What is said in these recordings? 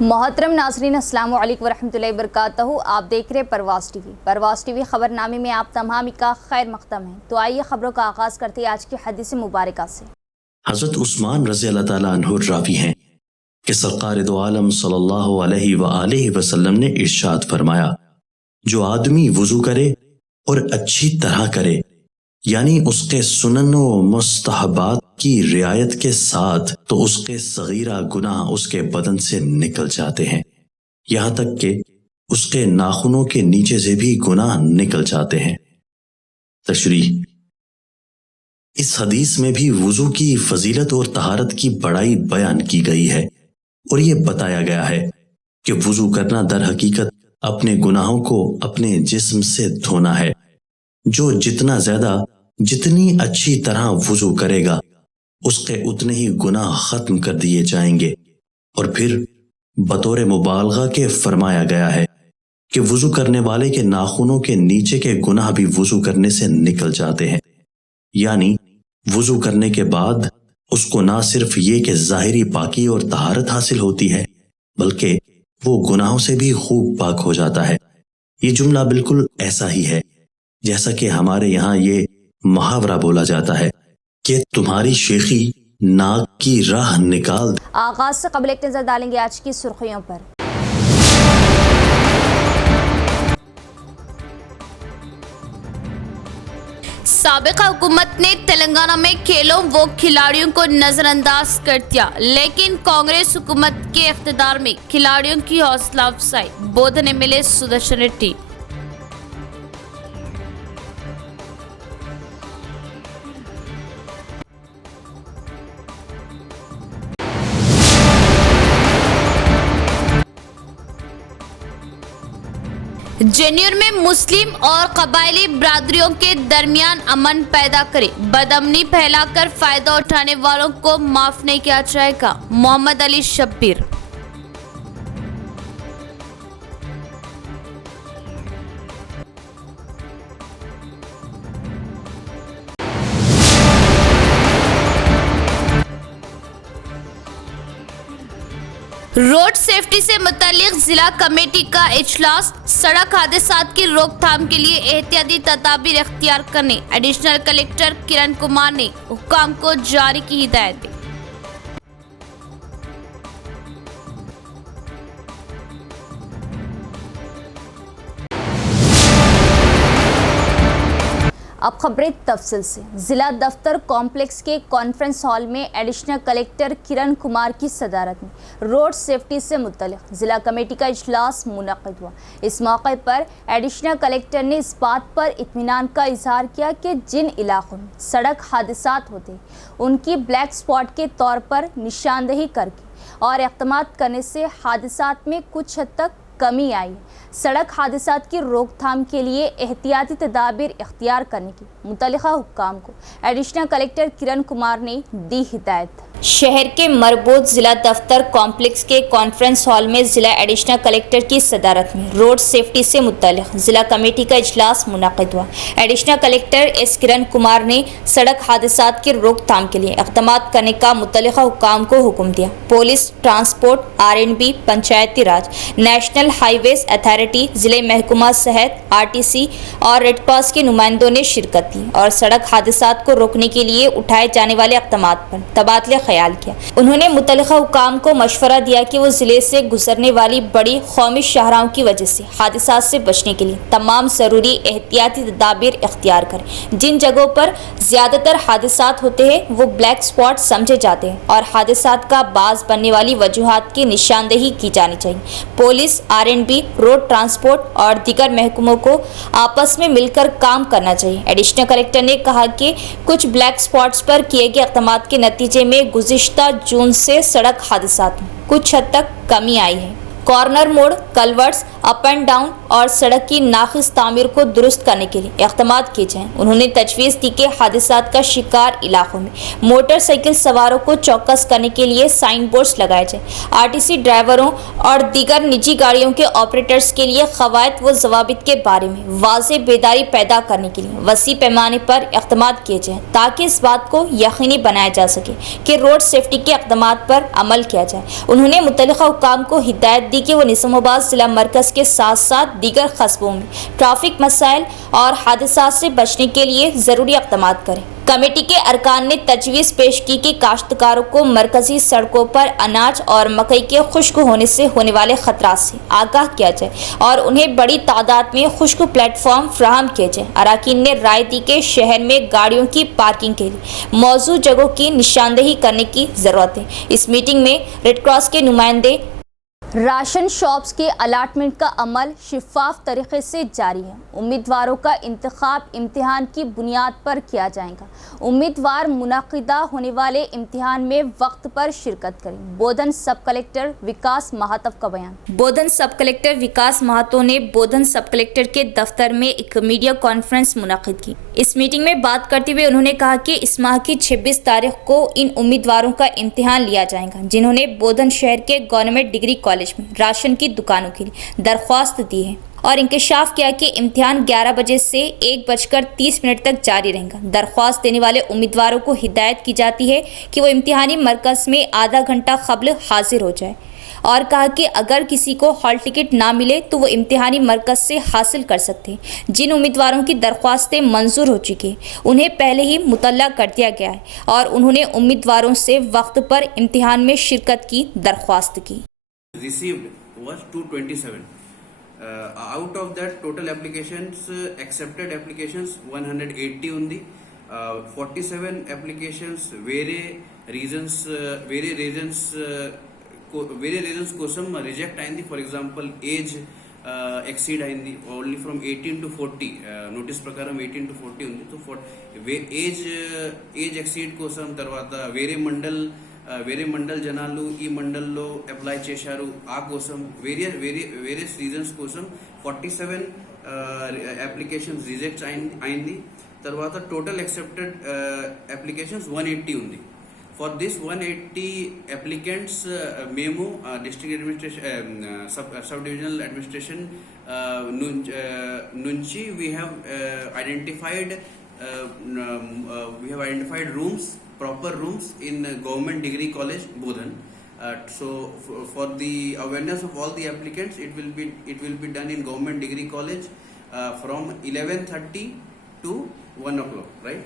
मोहतरम नाज़रीन, अस्सलामु अलैकुम वरहमतुल्लाहि वबरकातुहू। आप देख रहे परवाज़ टीवी। परवाज़ टीवी खबरनामे में आप तमाम का खैर मक़दम है। तो आइए खबरों का आगाज़ करते हैं आज की हदीस मुबारका से। हज़रत उस्मान रज़ी अल्लाह ताला अन्हु रावी हैं कि सरकार दो आलम सल्लल्लाहु अलैहि वसल्लम ने इरशाद फरमाया, जो आदमी वुज़ू करे और अच्छी तरह करे, यानी उसके सुनन व मुस्तहबात की रियायत के साथ, तो उसके सगीरा गुनाह उसके बदन से निकल जाते हैं, यहाँ तक कि उसके नाखूनों के नीचे से भी गुनाह निकल जाते हैं। तशरीह: इस हदीस में भी वुज़ू की फजीलत और तहारत की बड़ाई बयान की गई है और ये बताया गया है कि वुज़ू करना दर हकीकत अपने गुनाहों को अपने जिस्म से धोना है। जो जितनी अच्छी तरह वुज़ू करेगा, उसके उतने ही गुनाह खत्म कर दिए जाएंगे। और फिर बतौर मुबालगा के फरमाया गया है कि वुज़ू करने वाले के नाखूनों के नीचे के गुनाह भी वुज़ू करने से निकल जाते हैं, यानी वुज़ू करने के बाद उसको ना सिर्फ ये कि ज़ाहिरी पाकी और तहारत हासिल होती है, बल्कि वो गुनाहों से भी खूब पाक हो जाता है। ये जुमला बिल्कुल ऐसा ही है जैसा कि हमारे यहाँ ये मुहावरा बोला जाता है कि तुम्हारी शेखी नाक की राह निकाल। आगाज से कबल एक नजर डालेंगे आज की सुर्खियों पर। साबिका हुकूमत ने तेलंगाना में खेलों वो खिलाड़ियों को नजरअंदाज कर दिया, लेकिन कांग्रेस हुकूमत के इख्तिदार में खिलाड़ियों की हौसला अफजाई, बोधन मिले सुदर्शन रेड्डी। जेन्यूर में मुस्लिम और कबायली बरादरियों के दरमियान अमन पैदा करे, बदअमनी फैलाकर फायदा उठाने वालों को माफ नहीं किया जाएगा। मोहम्मद अली शब्बीर। रोड सेफ्टी से मुतालिक जिला कमेटी का इजलास, सड़क हादसात की रोकथाम के लिए एहतियाती तदाबीर इख्तियार करने एडिशनल कलेक्टर किरण कुमार ने हुक्काम को जारी की हिदायत दी। अब खबरें तफसील से। जिला दफ्तर कॉम्प्लेक्स के कॉन्फ्रेंस हॉल में एडिशनल कलेक्टर किरण कुमार की सदारत में रोड सेफ्टी से मुतल्लिक़ जिला कमेटी का इजलास मुनक़िद हुआ। इस मौके पर एडिशनल कलेक्टर ने इस बात पर इत्मीनान का इजहार किया कि जिन इलाकों में सड़क हादसात होते हैं, उनकी ब्लैक स्पॉट के तौर पर निशानदेही करके और इक़दाम करने से हादसात में कुछ हद तक कमी आई है। सड़क हादसात की रोकथाम के लिए एहतियाती तदाबीर इख्तियार करने की मुतल्लिक़ा हुक्काम को एडिशनल कलेक्टर किरण कुमार ने दी हिदायत। शहर के मरबूत जिला दफ्तर कॉम्प्लेक्स के कॉन्फ्रेंस हॉल में जिला एडिशनल कलेक्टर की सदारत में रोड सेफ्टी से मुतल्लिक़ जिला कमेटी का इजलास मुनक़िद हुआ। Additional collector S Kiran Kumar ने सड़क हादसात की रोकथाम के लिए इक़दाम करने का मुतल्लिक़ा हुक्काम को हुक्म दिया। पुलिस, ट्रांसपोर्ट, RNB, पंचायती राज, नेशनल हाईवेज अथॉरिटी, जिले महकमा सेहत, RTC और रेड क्रॉस के नुमाइंदों ने शिरकत की और सड़क हादसात को रोकने के लिए उठाए जाने वाले इक़दाम पर तबादले ख्याल किया। उन्होंने मुतल्लिक़ा हुक्काम को मशवरा दिया कि वो जिले से गुजरने वाली बड़ी कौमी शाहराहों की वजह से हादसात से बचने के लिए तमाम ज़रूरी एहतियाती तदाबीर इख्तियार करें। जिन जगहों पर ज़्यादातर हादसात होते हैं वो ब्लैक स्पॉट समझे जाते हैं और हादसात का बाज़ बनने वाली वजूहात की निशानदेही की जानी चाहिए। पुलिस, RNB, रोड ट्रांसपोर्ट और दीगर महकमों को आपस में मिलकर काम करना चाहिए। एडिशनल कलेक्टर ने कहा कि कुछ ब्लैक स्पॉट्स पर किए गए इक़दाम के नतीजे में गुज़िश्ता जून से सड़क हादसात में कुछ हद तक कमी आई है। कॉर्नर मोड़, कलवर्ट्स, अप एंड डाउन और सड़क की नाक़िस तामीर को दुरुस्त करने के लिए इक़दाम किए जाएँ। उन्होंने तजवीज़ दी कि हादसात का शिकार इलाकों में मोटरसाइकिल सवारों को चौकस करने के लिए साइन बोर्ड्स लगाए जाए। आरटीसी ड्राइवरों और दीगर निजी गाड़ियों के ऑपरेटर्स के लिए क़वायद व ज़वाबित के बारे में वाज़ेह बेदारी पैदा करने के लिए वसी पैमाने पर इक़दाम किए जाएँ, ताकि इस बात को यकीनी बनाया जा सके कि रोड सेफ्टी के इक़दाम पर अमल किया जाए। उन्होंने मुतल्लिक़ा हुक्काम को हिदायत दी कि वो निज़ामाबाद ज़िला मरकज़ के साथ साथ दीगर कस्बों में ट्रैफिक मसाइल और हादसात से बचने के लिए ज़रूरी इक़दाम करें। कमेटी के अरकान ने तजवीज़ पेश की कि काश्तकारों को मरकज़ी सड़कों पर अनाज और मकई के खुश्क होने से होने वाले ख़तरात से आगाह किया जाए और उन्हें बड़ी तादाद में खुश्क प्लेटफॉर्म फ्राहम किए जाए। अरकान ने राय दी कि शहर में गाड़ियों की पार्किंग के लिए मौजूद जगहों की निशानदेही करने की ज़रूरत है। इस मीटिंग में रेड क्रॉस के नुमाइंदे राशन शॉप्स के अलाटमेंट का अमल शिफाफ तरीके से जारी है। उम्मीदवारों का इंतखाब इम्तिहान की बुनियाद पर किया जाएगा। उम्मीदवार मुनाकिदा होने वाले इम्तिहान में वक्त पर शिरकत करें। बोधन सब कलेक्टर विकास महातो का बयान। बोधन सब कलेक्टर विकास महातो ने बोधन सब कलेक्टर के दफ्तर में एक मीडिया कॉन्फ्रेंस मुनाकिद की। इस मीटिंग में बात करते हुए उन्होंने कहा कि इस माह की 26 तारीख को इन उम्मीदवारों का इम्तिहान लिया जाएगा जिन्होंने बोधन शहर के गवर्नमेंट डिग्री कॉलेज में राशन की दुकानों के लिए दरख्वास्त दी है और इंकशाफ किया कि इम्तिहान 11 बजे से 1:30 तक जारी रहेगा। दरख्वास्त देने वाले उम्मीदवारों को हिदायत की जाती है कि वो इम्तिहानी मरकज़ में आधा घंटा क़ब्ल हाजिर हो जाए और कहा कि अगर किसी को हॉल टिकट ना मिले तो वो इम्तिहानी मरकज़ से हासिल कर सकते हैं। जिन उम्मीदवारों की दरख्वास्तें मंजूर हो चुकी हैं उन्हें पहले ही मुतल्ला कर दिया गया है और उन्होंने उम्मीदवारों से वक्त पर इम्तिहान में शिरकत की दरख्वास्त की। Received was 227. Out of that, total applications, accepted applications 180 ఉంది. 47 applications వేరే రీజన్స్ కోసం రిజెక్ట్ అయింది. ఫర్ ఎగ్జాంపుల్ ఏజ్ ఎక్సీడ్ అయింది. ఓన్లీ ఫ్రమ్ 18 to 40 నోటీస్ ప్రకారం 18 to 40 ఉంది. సో ఏజ్ ఎక్సీడ్ కోసం తర్వాత వేరే మండల్ జనాలు ఈ మండల్లో అప్లై చేశారు. ఆ కోసం వేరియస్ రీజన్స్ కోసం 47 అప్లికేషన్స్ రిజెక్ట్ అయింది. తర్వాత టోటల్ యాక్సెప్టెడ్ అప్లికేషన్స్ 180 ఉంది. ఫర్ దిస్ 180 అప్లికెంట్స్ మేము district administration sub divisional administration నుంచి we have identified rooms, proper rooms in government degree college Bodhan. So for the awareness of all the applicants, it will be done in government degree college from 11:30 to 1 o'clock, right?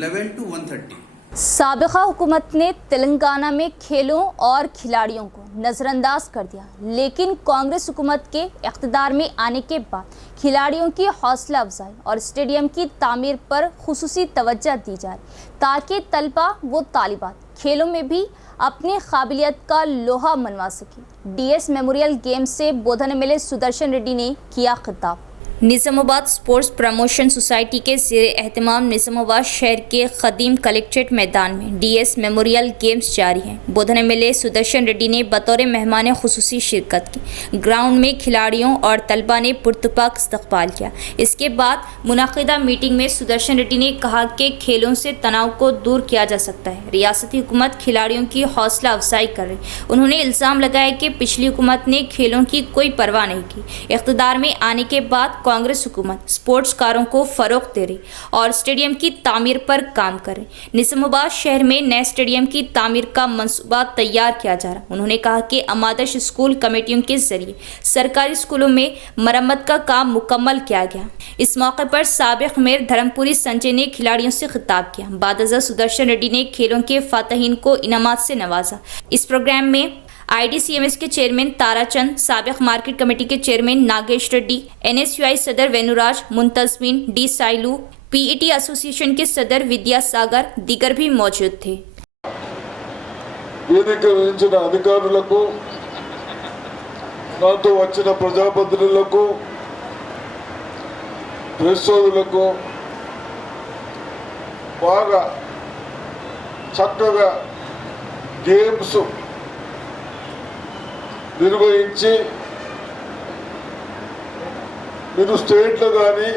11 to 1:30. साबिक़ा हुकूमत ने तेलंगाना में खेलों और खिलाड़ियों को नज़रअंदाज कर दिया, लेकिन कांग्रेस हुकूमत के इक़्तिदार में आने के बाद खिलाड़ियों की हौसला अफजाई और स्टेडियम की तामीर पर खुसूसी तवज्जो दी जा रही ताकि तलबा व तालिबात खेलों में भी अपनी काबिलियत का लोहा मनवा सके। DS मेमोरियल गेम्स से बोधन MLA सुदर्शन रेड्डी ने किया खिताब। निज़ामाबाद स्पोर्ट्स प्रमोशन सोसाइटी के ज़ेर एहतमाम निज़ामाबाद शहर के क़दीम कलेक्ट्रेट मैदान में DS मेमोरियल गेम्स जारी हैं। बोधन MLA सुदर्शन रेड्डी ने बतौर मेहमान खुसूसी शिरकत की। ग्राउंड में खिलाड़ियों और तलबा ने पुरतपाक इस्तक़बाल किया। इसके बाद मुनाकिदा मीटिंग में सुदर्शन रेड्डी ने कहा कि खेलों से तनाव को दूर किया जा सकता है। रियासती हुकूमत खिलाड़ियों की हौसला अफजाई कर रही। उन्होंने इल्ज़ाम लगाया कि पिछली हुकूमत ने खेलों की कोई परवाह नहीं की। इक़्तिदार में आने के बाद कांग्रेस हुकूमत स्पोर्ट्स कारों को फ़रोग़ दे रही और स्टेडियम की तामीर पर काम कर रही। निज़ामाबाद शहर में नए स्टेडियम की तामीर का मंसूबा तैयार किया जा रहा। उन्होंने कहा कि आमादश स्कूल कमेटियों के जरिए सरकारी स्कूलों में मरम्मत का काम मुकम्मल किया गया। इस मौके पर साबिक़ मेयर धर्मपुरी संजय ने खिलाड़ियों से खिताब किया। बादज़ा सुदर्शन रेड्डी ने खेलों के फातहीन को इनामात से नवाजा। इस प्रोग्राम में IDCMS के चेयरमैन ताराचंद, साबिक़ मार्केट कमेटी के चेयरमैन नागेश रेड्डी, NSUI सदर वेनुराज, मुंतज़मीन, D साइलू, PET एसोसिएशन के सदर विद्या सागर दीगर भी मौजूद थे। అధికారులకు నాతో వచ్చిన ప్రజాప్రతినిధులకు ప్రెస్సోదులకు బాగా చక్కగా గేమ్స్ నిర్వహించి మీరు స్టేట్లో కానీ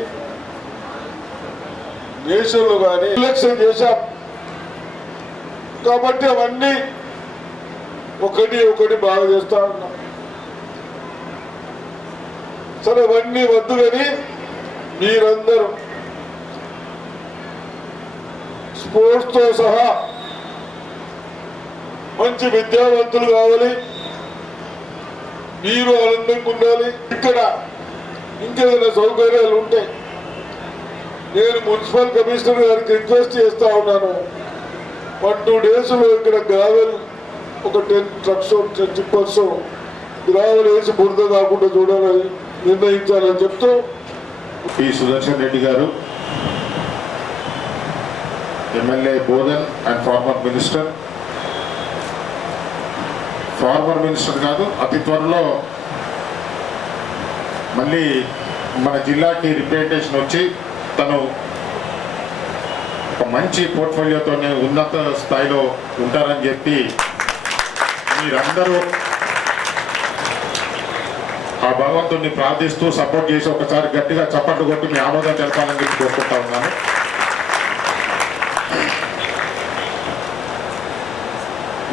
నేషన్లో కానీ ఎలక్షన్ చేశాం కాబట్టి అవన్నీ ఒకటి ఒకటి బాగా చేస్తా ఉన్నాం. సరే అవన్నీ వద్దు కానీ మీరందరూ స్పోర్ట్స్తో సహా మంచి విద్యావంతులు కావాలి, మీరు ఆనందంగా ఉండాలి. ఇక్కడ ఇంకేదైనా సౌకర్యాలు ఉంటాయి. నేను మున్సిపల్ కమిషనర్ గారికి రిక్వెస్ట్ చేస్తా ఉన్నాను, 1-2 డేస్లో ఇక్కడ గ్రావెల్ ఒక 10 ట్రక్స్ 10 టిప్పర్స్ గ్రావెల్ వేసి బురద కాకుండా చూడాలని నిర్ణయించాలని చెప్తూ పి సుదర్శన్ రెడ్డి గారు MLA Bodhan and farmer minister కాదు, అతి త్వరలో మళ్ళీ మన జిల్లాకి రిప్రజెంటేషన్ వచ్చి తను ఒక మంచి పోర్ట్ఫోలియోతోనే ఉన్నత స్థాయిలో ఉంటారని చెప్పి మీరందరూ ఆ భగవంతుడిని ప్రార్థిస్తూ సపోర్ట్ చేసి ఒకసారి గట్టిగా చప్పట్లు కొట్టి మీ ఆమోదం తెలపాలని చెప్పి కోరుకుంటా ఉన్నాను.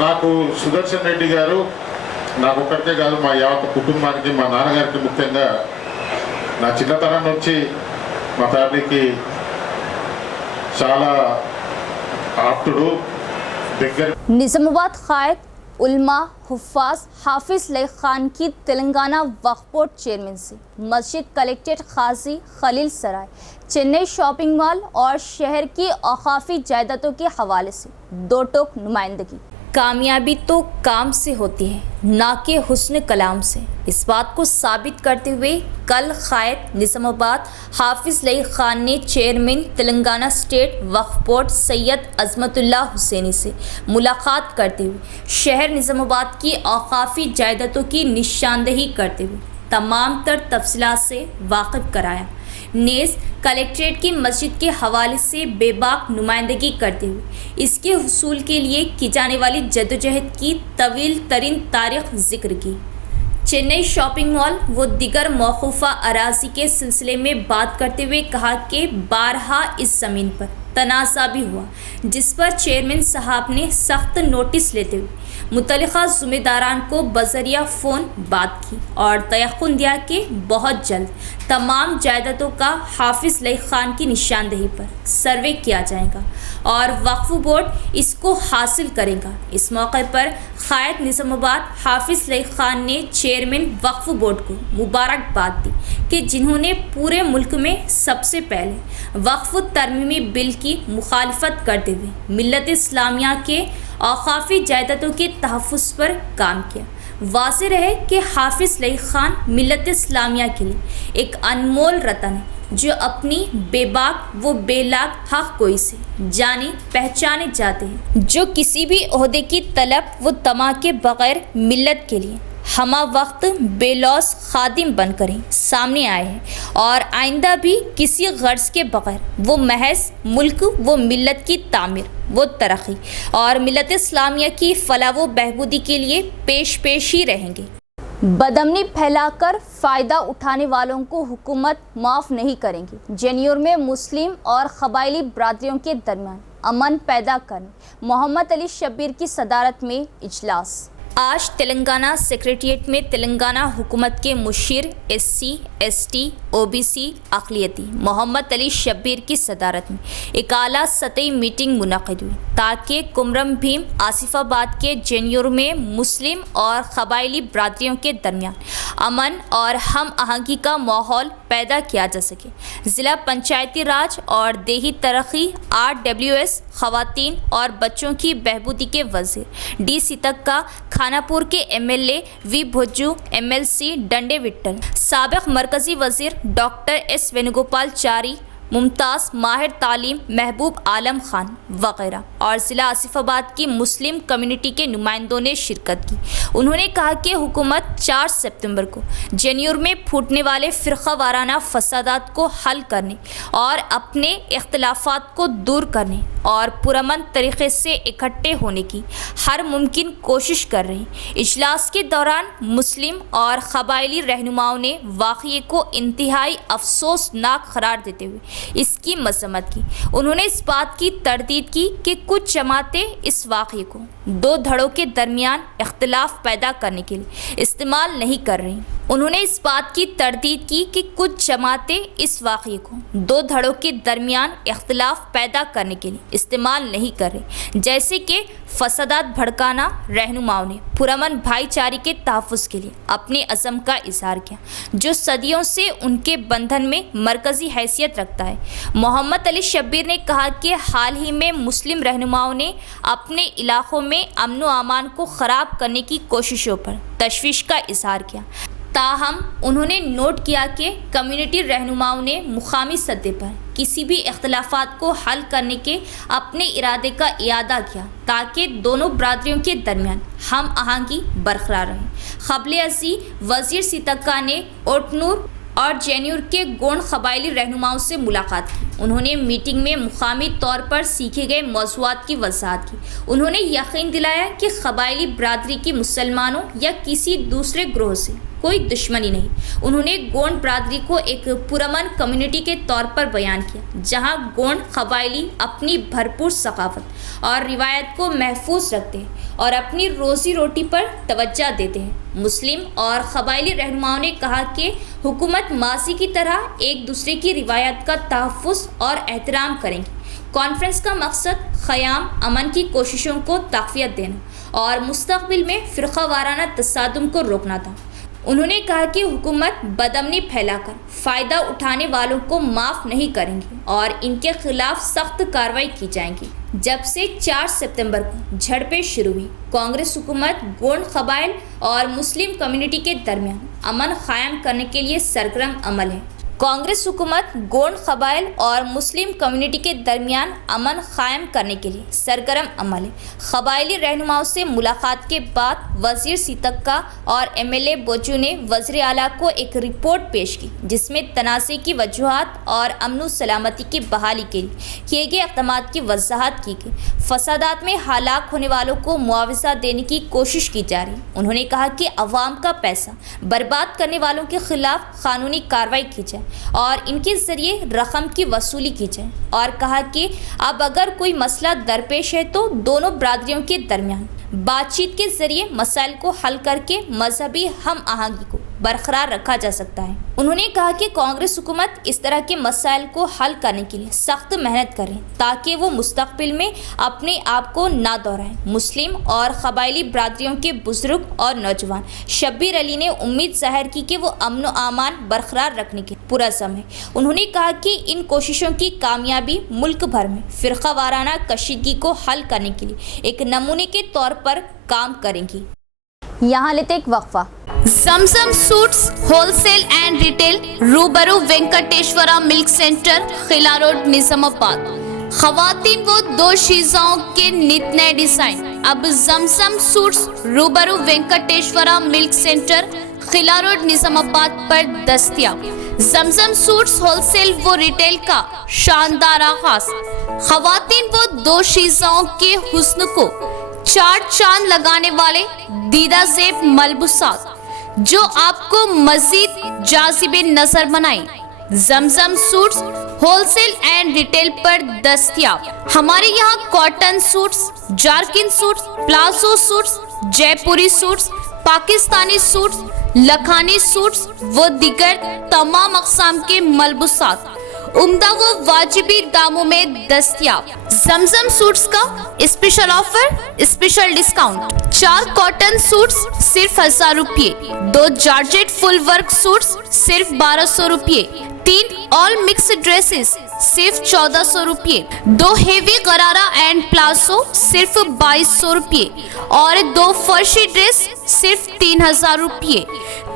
నాకు సుదర్శన్ రెడ్డి గారు నాకు ఒక్కరికే కాదు, మా యావత్ కుటుంబానికి, మా నాన్నగారికి ముఖ్యంగా నా చిన్నతనం నుంచి మా ఫ్యామిలీకి చాలా ఆప్తుడు, దగ్గర. निजामाबाद कायद उल्मा हुफ़ाज हाफिज लई खान की तेलंगाना वक्फ बोर्ड चेयरमैन से मस्जिद कलेक्ट्रेट खाजी खलील सराय, चेन्नई शॉपिंग मॉल और शहर की औकाफी जायदादों के हवाले से 2 टोक नुमाइंदगी। कामयाबी तो काम से होती है, ना कि हुस्न कलाम से। इस बात को साबित करते हुए कल कायद निजामाबाद हाफिज लई खान ने चेयरमैन तेलंगाना स्टेट वक्फ बोर्ड सैयद अजमतुल्लाह हुसैनी से मुलाकात करते हुए शहर निजामाबाद की औकाफी जायदादों की निशानदही करते हुए तमाम तर तफसीलात से वाकिफ कराया। नेज़ कलेक्ट्रेट की मस्जिद के हवाले से बेबाक नुमाइंदगी करते हुए इसके हुसूल के लिए की जाने वाली जद्दोजहद की तवील तरीन तारीख जिक्र की। चेन्नई शॉपिंग मॉल व दिगर मौकूफ़ा अराजी के सिलसिले में बात करते हुए कहा कि बारहा इस ज़मीन पर तनाज़ा भी हुआ, जिस पर चेयरमैन साहब ने सख्त नोटिस लेते हुए मुतल्लिक़ा ज़िम्मेदारान को बज़रिया फ़ोन बात की और तयक़ुन दिया कि बहुत जल्द तमाम जायदादों का हाफिज़ लई खान की निशानदही पर सर्वे किया जाएगा और वक्फ बोर्ड इसको हासिल करेगा। इस मौके पर कायद निज़ामाबाद हाफिज़ लई खान ने चेयरमैन वक्फ बोर्ड को मुबारकबाद दी कि जिन्होंने पूरे मुल्क में सबसे पहले वक्फ तरमीमी बिल की मुखालफत करते हुए मिल्लत इस्लामिया के औकाफी जायदादों के तहफ़्फ़ुज़ पर काम किया। वाज़ेह रहे कि हाफिज़ लई खान मिल्लत इस्लामिया के लिए एक अनमोल रतन है जो अपनी बेबाक व बेलाग हक कोई से जाने पहचाने जाते हैं, जो किसी भी ओहदे की तलब व तमा के बग़ैर मिल्लत के लिए हमा वक्त बेलौस खादिम बनकर ही सामने आए हैं और आइंदा भी किसी गर्ज के बग़ैर वो महज मुल्क व मिल्लत की तामीर व तरक्की और मिल्लत इस्लामिया की फलाह व बहबूदी के लिए पेश ही रहेंगे। बदअमनी फैलाकर फ़ायदा उठाने वालों को हुकूमत माफ़ नहीं करेंगी। जेन्योर में मुस्लिम और क़बायली बरादरियों के दरमियान अमन पैदा करने मोहम्मद अली शब्बीर की सदारत में इजलास। आज तेलंगाना सेक्रेटेरिएट में तेलंगाना हुकूमत के Musheer SC, ST, OBC अक़लियती Mohammad Ali Shabbir की सदारत में एक आला सतही मीटिंग मुनक़िद हुई ताकि कुमरम भीम आसिफाबाद के जेन्योर में मुस्लिम और क़बायली बरादरियों के दरमियान अमन और हम आहंगी का माहौल पैदा किया जा सके। ज़िला पंचायती राज और देही तरक्की RWS ख़वातीन और बच्चों की बहबूदी के वज़ीर D सितक का खानापुर के MLA V भुज्जू, MLC डंडे विट्टल, साबिक़ मरकज़ी वज़ीर डॉक्टर S वेणुगोपाल चारी, मुमताज़ माहिर तालीम महबूब आलम खान वगैरह और ज़िला आसिफाबाद की मुस्लिम कम्युनिटी के नुमाइंदों ने शिरकत की। उन्होंने कहा कि हुकूमत 4 सितंबर को जेन्यूर में फूटने वाले फ़िरक़ा वाराना फसादात को हल करने और अपने इख्तिलाफ़ात को दूर करने और पुरअमन तरीक़े से इकट्ठे होने की हर मुमकिन कोशिश कर रही। इजलास के दौरान मुस्लिम और क़बाइली रहनुमाओं ने वाक़ये को इंतहाई अफसोसनाक करार देते हुए इसकी मज़म्मत की। उन्होंने इस बात की तरदीद की कि कुछ जमातें इस वाक़ये को 2 धड़ों के दरमियान इख्तिलाफ पैदा करने के लिए इस्तेमाल नहीं कर रही। उन्होंने इस बात की तरदीद की कि कुछ जमातें इस वाक़ये को 2 धड़ों के दरमियान इख्तिलाफ पैदा करने के लिए इस्तेमाल नहीं कर रही, जैसे कि फसादात भड़काना। रहनुमाओं ने पुरअमन भाईचारे के तहफ़्फ़ुज़ के लिए अपने अज़म का इज़हार किया, जो सदियों से उनके बंधन में मरकज़ी हैसियत रखता है। मोहम्मद अली शब्बीर ने कहा कि हाल ही में मुस्लिम रहनुमाओं ने अपने इलाक़ों में अमन व अमान को ख़राब करने की कोशिशों पर तशवीश का इज़हार किया। ताहम उन्होंने नोट किया कि कम्युनिटी रहनुमाओं ने मुकामी सतह पर किसी भी इख्तिलाफ़ात को हल करने के अपने इरादे का इयादा किया ताकि दोनों बरादरियों के दरमियान हम आहंगी बरकरार रहे। क़ब्ल अज़ी वज़ीर सीतक्का ने ओटनूर और जेन्यूर के गोंड क़बाइली रहनुमाओं से मुलाकात की। उन्होंने मीटिंग में मुकामी तौर पर सीखे गए मौज़ूआत की वज़ाहत की। उन्होंने यकीन दिलाया कि क़बाइली बरादरी की मुसलमानों या किसी दूसरे ग्रोह से कोई दुश्मनी नहीं। उन्होंने गोंड बरादरी को एक पुरअमन कम्युनिटी के तौर पर बयान किया, जहां गोंड क़बाइली अपनी भरपूर सकाफ़त और रिवायत को महफूज रखते हैं और अपनी रोज़ी रोटी पर तवज्जो देते हैं। मुस्लिम और क़बाइली रहनुमाओं ने कहा कि हुकूमत माज़ी की तरह एक दूसरे की रिवायत का तहफ़्फ़ुज़ और एहतराम करेंगी। कॉन्फ्रेंस का मकसद क़याम अमन की कोशिशों को तक़वियत देना और मुस्तक़बिल में फ़िरक़ा वाराना तसादुम को रोकना था। उन्होंने कहा कि हुकूमत बदअमनी फैलाकर फ़ायदा उठाने वालों को माफ़ नहीं करेंगी और इनके खिलाफ सख्त कार्रवाई की जाएगी। जब से 4 सितंबर को झड़पें शुरू हुई, कांग्रेस हुकूमत गोंड क़बाइल और मुस्लिम कम्युनिटी के दरमियान अमन क़ायम करने के लिए सरगर्म अमल है। कांग्रेस हुकूमत गोंड क़बाइल और मुस्लिम कम्युनिटी के दरमियान अमन क़ायम करने के लिए सरगर्म अमल है। क़बाइली रहनुमाओं से मुलाकात के बाद वज़ीर सीतक्का और MLA बोचू ने वज़ीर आला को एक रिपोर्ट पेश की, जिसमें तनाज़े की वजूहात और अमन सलामती की बहाली के लिए किए गए इक़दामात की वज़ाहत की गई। फसादात में हलाक होने वालों को मुआवजा देने की कोशिश की जा रही। उन्होंने कहा कि अवाम का पैसा बर्बाद करने वालों के खिलाफ कानूनी कार्रवाई की जाए और इनके ज़रिए रकम की वसूली की जाए, और कहा कि अब अगर कोई मसला दरपेश है तो दोनों बरादरियों के दरमियान बातचीत के ज़रिए मसाइल को हल करके मजहबी हम आहंगी को बरकरार रखा जा सकता है। उन्होंने कहा कि कांग्रेस हुकूमत इस तरह के मसाइल को हल करने के लिए सख्त मेहनत करे ताकि वो मुस्तक़बिल में अपने आप को ना दोहराए। मुस्लिम और क़बाइली बरादरियों के बुजुर्ग और नौजवान शब्बीर अली ने उम्मीद ज़ाहिर की कि वो अमन व अमान बरकरार रखने के पुरअज़्म है। उन्होंने कहा कि इन कोशिशों की कामयाबी मुल्क भर में फ़िरक़ा वाराना कशीदगी को हल करने के लिए एक नमूने के तौर पर काम करेंगी। यहाँ लेते एक वक्फा। Zamzam suits wholesale and retail, रूबरू वेंकटेश्वरा मिल्क सेंटर, खिला रोड, निज़ामाबाद। ख़वातीन वो दो शीज़ाओं के नित नए डिज़ाइन अब ज़मज़म सूट्स रूबरू वेंकटेश्वरा मिल्क सेंटर, खिला रोड, निज़ामाबाद पर दस्तयाब। ज़मज़म सूट्स होलसेल व रिटेल का शानदार आगाज़। ख़वातीन वो दो शीज़ाओं के हुस्न को चार चांद लगाने वाले दीदा ज़ेब मलबूसात जो आपको मज़ीद जाज़िबे नजर बनाए। Zamzam suits wholesale and retail पर दस्तयाब। हमारे यहाँ कॉटन सूट्स, जारकिन suits, palazzo suits, Jaipuri suits, Pakistani suits, Lakhani suits व दिगर तमाम अक़साम के मलबूसात उम्दा व वाजिबी दामों में दस्तयाब। ज़मज़म सूट्स का special offer, special discount. 4 cotton suits सिर्फ 1000 रुपये, 2 जॉर्जेट फुल वर्क सूट्स सिर्फ 1200 रुपये, 3 ऑल मिक्स ड्रेसेस सिर्फ 1400 रुपये, 2 हेवी गरारा एंड प्लाजो सिर्फ 2200 रुपये और 2 फर्शी ड्रेस सिर्फ 3000 रुपये।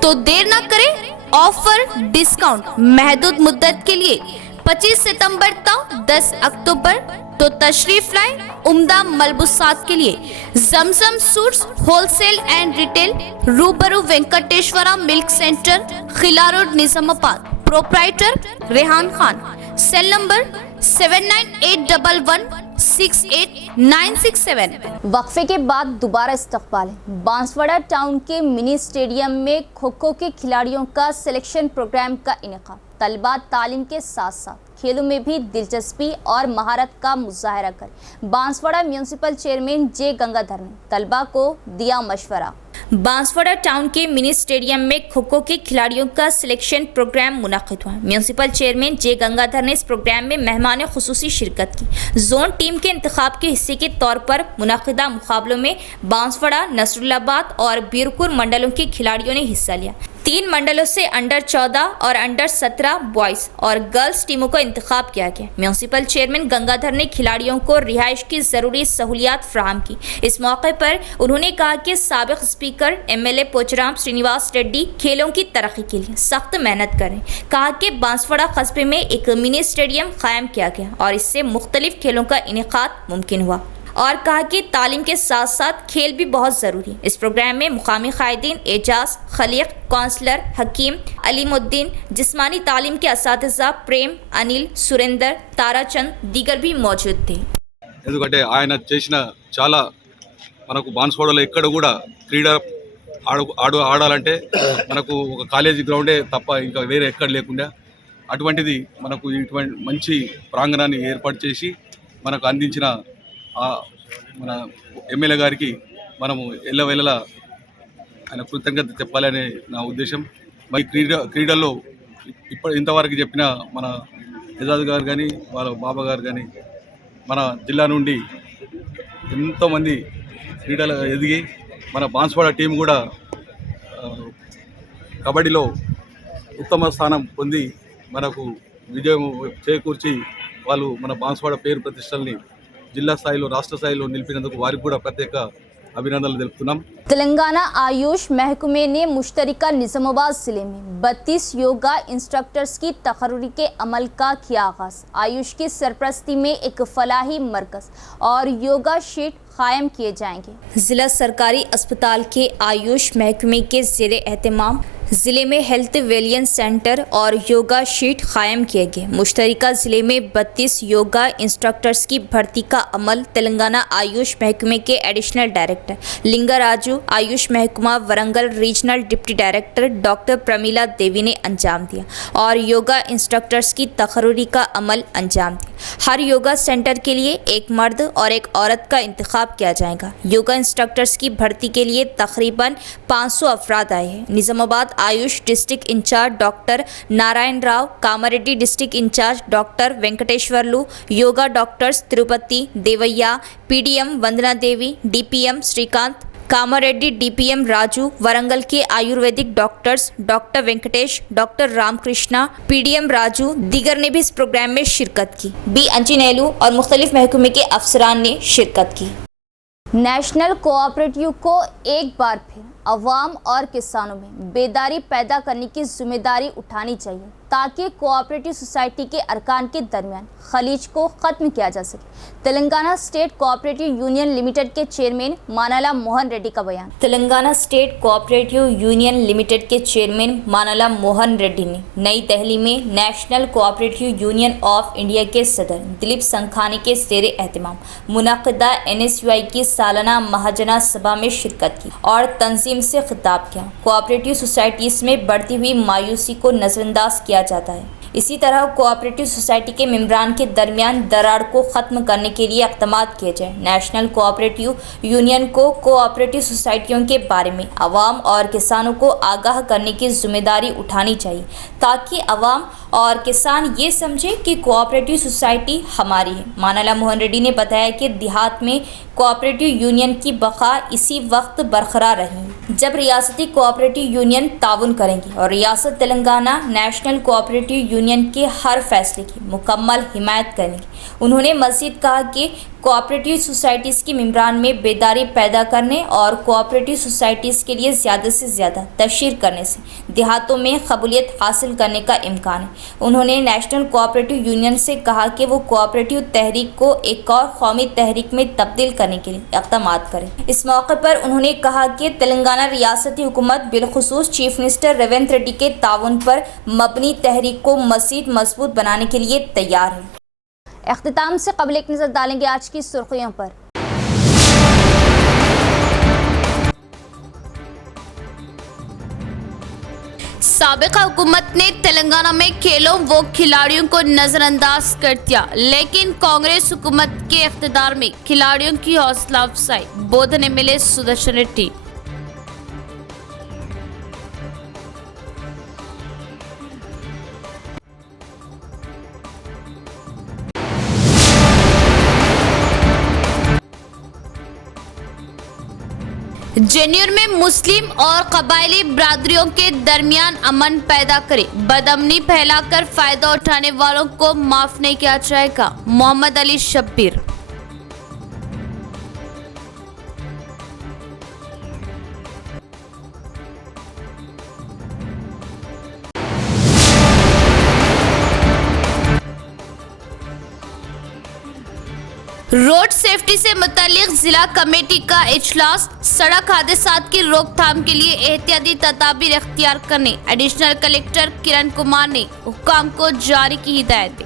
तो देर न करें, ऑफर डिस्काउंट महदूद मुद्दत के लिए 25 सितंबर तक 10 अक्टूबर तो तशरीफ लाए उम्दा मलबूसात के लिए Zamzam suits wholesale and retail रूबरू वेंकटेश्वरा मिल्क सेंटर खिला road Nizamabad proprietor Rehan Khan cell number 7981168967। वक्फे के बाद दोबारा इस्तकबाल है। बांसवाड़ा टाउन के मिनी स्टेडियम में खो खो के खिलाड़ियों का सिलेक्शन प्रोग्राम का इनेकाम। तलबा तालीम के साथ साथ खेलों में भी दिलचस्पी और महारत का मुजाहरा कर बांसवाड़ा म्यूनिसिपल चेयरमैन जे गंगाधर ने तलबा को दिया मशवरा। बांसवाड़ा टाउन के मिनी स्टेडियम में खो खो के खिलाड़ियों का सिलेक्शन प्रोग्राम मुनाकिद हुआ। म्यूनिसिपल चेयरमैन जे गंगाधर ने इस प्रोग्राम में मेहमान खुसूसी शिरकत की। जोन टीम के इंतखाब के हिस्से के तौर पर मुनाकिदा मुकाबलों में बांसवाड़ा, नसरुल्लाबाद और बीरपुर मंडलों के खिलाड़ियों ने हिस्सा लिया। 3 मंडलों से अंडर 14 और अंडर 17 बॉयज़ और गर्ल्स टीमों का इंतखाब किया गया। म्यूनिसिपल चेयरमैन गंगाधर ने खिलाड़ियों को रिहाइश की ज़रूरी सहूलियात फराहम की। इस मौके पर उन्होंने कहा कि साबिक स्पीकर MLA पोचराम श्रीनिवास रेड्डी खेलों की तरक्की के लिए सख्त मेहनत करें। कहा कि बांसवाड़ा कस्बे में एक मिनी स्टेडियम कायम किया गया और इससे मुख्तलिफ खेलों का इनेकाद मुमकिन हुआ और कहा कि तालीम के साथ साथ खेल भी बहुत ज़रूरी है। इस प्रोग्राम में मुकामी कायदीन एजाज, खलीक, काउंसलर हकीम, अलीमुद्दीन, जिस्मानी तालीम के असातिज़ा प्रेम, अनिल, सुरेंदर, ताराचंद दीगर भी मौजूद थे। ఎందుకంటే ఆయన చేసిన చాలా మనకు బాన్స్వాడలో ఎక్కడ కూడా క్రీడ ఆడాలంటే మనకు ఒక కాలేజీ గ్రౌండే తప్ప ఇంకా వేరే ఎక్కడ లేకుండా అటువంటిది మనకు ఇటువంటి మంచి ప్రాంగణాన్ని ఏర్పాటు చేసి మనకు అందించిన మన ఎమ్మెల్యే గారికి మనము ఎల్లవేళలా ఆయన కృతజ్ఞత చెప్పాలనే నా ఉద్దేశం. మరి క్రీడల్లో ఇంతవరకు చెప్పిన మన ఎజాద్ గారు కానీ వాళ్ళ బాబా గారు కానీ మన జిల్లా నుండి ఎంతోమంది క్రీడలు ఎదిగి మన బాన్స్వాడ టీం కూడా కబడ్డీలో ఉత్తమ స్థానం పొంది మనకు విజయం చేకూర్చి వాళ్ళు మన బాన్స్వాడ పేరు ప్రతిష్టల్ని जिला स्थाई राष्ट्र स्थाई निलिपिనందుకు వారికి కూడా ప్రత్యేక అభినందనలు తెలుపుతున్నాం। तेलंगाना आयुष महकमे ने मुश्तरका निजामाबाद जिले में 32 योगा इंस्ट्रक्टर्स की तकर्री के अमल का किया आगाज। आयुष की सरपरस्ती में एक फलाही मरकज और योगा शीट कायम किए जाएंगे। जिला सरकारी अस्पताल के आयुष महकमे के ज़ेरे एहतमाम ज़िले में हेल्थ वेलियन सेंटर और योगा शीट कायम किए गए। मुश्तरका ज़िले में 32 योगा इंस्ट्रक्टर्स की भर्ती का अमल तेलंगाना आयुष महकमे के एडिशनल डायरेक्टर लिंगाराजू, आयुष महकमा Warangal regional deputy director doctor Pramila Devi ने अंजाम दिया और योगा इंस्ट्रक्टर्स की तकर्री का अमल अंजाम दिया। हर योगा सेंटर के लिए एक मर्द और एक औरत का इंतखाब किया जाएगा। योगा इंस्ट्रक्टर्स की भर्ती के लिए तकरीबन 500 अफराद आए हैं। Nizamabad AYUSH district incharge doctor Narayan Rao, Kamareddy district incharge doctor Venkateshwarlu, yoga doctors Tirupati Devaiah, PDM Vandana Devi, DPM Srikanth, Kamareddy, DPM Raju, Warangal के ayurvedic doctors doctor Venkatesh, doctor Ramakrishna, PDM Raju दीगर ने भी इस प्रोग्राम में शिरकत की। B अंजिनेलू और मुख्तलिफ महकमे के अफसरान ने शिरकत की। नेशनल कोऑपरेटिव को एक बार फिर अवाम और किसानों में बेदारी पैदा करने की जिम्मेदारी उठानी चाहिए ताकि कोऑपरेटिव सोसाइटी के अरकान के दरमियान खलीज को ख़त्म किया जा सके। Telangana state cooperative union limited के चेयरमैन मानाला मोहन रेड्डी का बयान। Telangana state cooperative union limited के चेयरमैन मानाला मोहन रेड्डी ने नई दिल्ली में national cooperative union of India के सदर दिलीप संघानी के ज़ेरे एहतमाम मुनाकिदा NSUI की सालाना महाजना सभा में शिरकत की और तंजीम से खिताब किया। कोऑपरेटिव सोसाइटीज़ में बढ़ती हुई मायूसी को नज़रअंदाज किया जाता है। इसी तरह कोऑपरेटिव सोसाइटी के मेंबरान के दरमियान दरार को ख़त्म करने के लिए इक़दाम किए जाए। नेशनल कोऑपरेटिव यूनियन को कोऑपरेटिव सोसाइटियों के बारे में आवाम और किसानों को आगाह करने की जिम्मेदारी उठानी चाहिए ताकि आवाम और किसान ये समझे कि कोऑपरेटिव सोसाइटी हमारी है। मानाला मोहन रेड्डी ने बताया कि देहात में कोऑपरेटिव यूनियन की बका इसी वक्त बरकरार रहेगी जब रियासती कोऑपरेटिव यूनियन ताउन करेंगी और रियासत तेलंगाना नेशनल कोऑपरेटिव यूनियन के हर फैसले की मुकम्मल हिमायत करेंगी। उन्होंने मज़ीद कहा कि कोऑपरेटिव सोसाइटीज़ के मेम्बरान में बेदारी पैदा करने और कोऑपरेटिव सोसाइटीज़ के लिए ज़्यादा से ज़्यादा तशहीर करने से देहातों में कबूलियत हासिल करने का इम्कान है। उन्होंने नेशनल कोऑपरेटिव यूनियन से कहा कि वो कोऑपरेटिव तहरीक को एक और कौमी तहरीक में तब्दील करने के लिए इक़दामात करें। इस मौके पर उन्होंने कहा कि तेलंगाना रियासती हुकूमत बिलखुसूस चीफ मिनिस्टर रेवंत रेड्डी के ताउन पर मबनी तहरीक को मज़ीद मजबूत बनाने के लिए तैयार है। इख्तिताम से कबल एक नज़र डालेंगे आज की सुर्खियों पर। साबिका हुकूमत ने तेलंगाना में खेलों व खिलाड़ियों को नजरअंदाज कर दिया, लेकिन कांग्रेस हुकूमत के इख्तिदार में खिलाड़ियों की हौसला अफजाई, बोधन एमएलए सुदर्शन रेड्डी। जेन्यूर में मुस्लिम और कबायली बरादरियों के दरमियान अमन पैदा करे, बदअमनी फैलाकर फायदा उठाने वालों को माफ नहीं किया जाएगा, मोहम्मद अली शब्बीर। रोड सेफ्टी से मुतालिक जिला कमेटी का इजलास, सड़क हादसात की रोकथाम के लिए एहतियाती तदाबीर इख्तियार करने एडिशनल कलेक्टर किरण कुमार ने हुक्काम को जारी की हिदायत दी।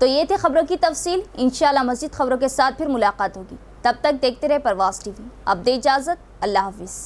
तो ये थी खबरों की तफसील। इंशाल्लाह मज़ीद खबरों के साथ फिर मुलाकात होगी। तब तक देखते रहे परवाज़ टीवी। अब दे इजाज़त, अल्लाह हाफिज़।